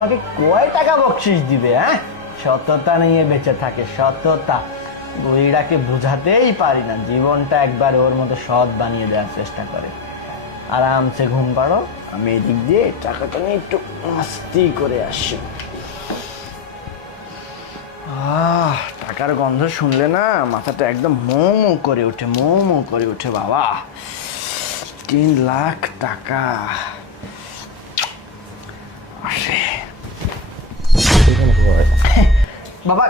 আমাকে কয় টাকা বকশিস দিবে? হ্যাঁ, সততা নিয়ে বেঁচে থাকে, সততা। বুড়িটাকে বুঝাতেই পারি না, জীবনটা একবার ওর মতো সৎ বানিয়ে দেওয়ার চেষ্টা করে। আরামসে ঘুম পাড়ো, আমি এদিক দিয়ে টাকাটা নিয়ে একটু মাস্তি করে আসি। টাকার গন্ধ শুনলে না মাথাটা একদম মৌ মৌ করে ওঠে, মৌ মৌ করে ওঠে। বাবা, 3 লাখ টাকা আসে। বাবা,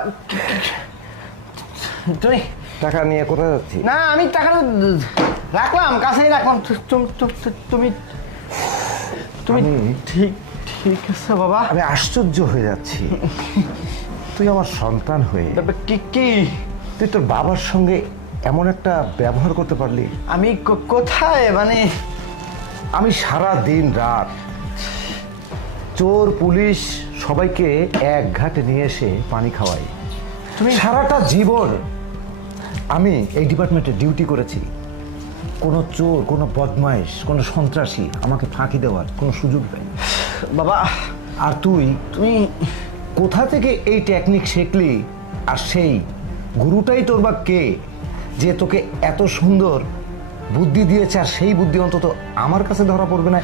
তুমি টাকা নিয়ে কোথায় যাচ্ছি? না, আমি টাকা রাখলাম, কাছেই রাখলাম। তুমি তুমি ঠিক ঠিক আছে বাবা। আমি আশ্চর্য হয়ে যাচ্ছি, তুই আমার সন্তান হয়ে কি কি তুই তোর বাবার সঙ্গে এমন একটা ব্যবহার করতে পারলি? আমি কোথায়, মানে আমি সারা দিন রাত চোর পুলিশ সবাইকে এক ঘাটে নিয়ে এসে পানি খাওয়াই। তুমি সারাটা জীবন আমি এই ডিপার্টমেন্টে ডিউটি করেছি, কোনো চোর, কোনো বদমাইশ, কোনো সন্ত্রাসী আমাকে ফাঁকি দেওয়ার কোনো সুযোগ পাইনি বাবা। আর তুমি কোথা থেকে এই টেকনিক শিখলি? আর সেই গুরুটাই তোর বা কে যে তোকে এত সুন্দর বুদ্ধি দিয়েছে? আর সেই বুদ্ধি অন্তত আমার কাছে ধরা পড়বে না?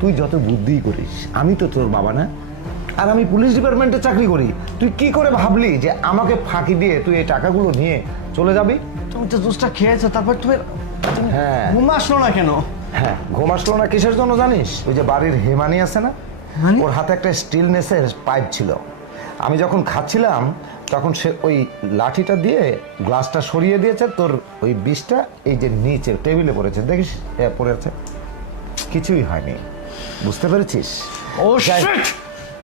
তুই যত বুদ্ধিই করিস, আমি তো তোর বাবা না? আর আমি পুলিশ ডিপার্টমেন্টে চাকরি করি। তুই কি করে ভাবলি যে আমাকে ফাঁকি দিয়ে তুই এই টাকাগুলো নিয়ে চলে যাবি? তুমি তো জুসটা খেয়েছো, তারপর তুমি হ্যাঁ, ঘুম আসলো না কেন? হ্যাঁ, ঘুম আসলো না কিসের জন্য জানিস? ওই যে বাড়ির হেমানি আছে না, ওর হাতে একটা স্টিলনেসের পাইপ ছিল। আমি যখন খাচ্ছিলাম তখন সে ওই লাঠিটা দিয়ে গ্লাসটা সরিয়ে দিয়েছে, তোর ওই বিষটা এই যে নিচে টেবিলে পড়েছে, দেখিস পড়ে আছে, কিছুই হয়নি। বুঝতে পেরেছিস? ও যাই- শিট!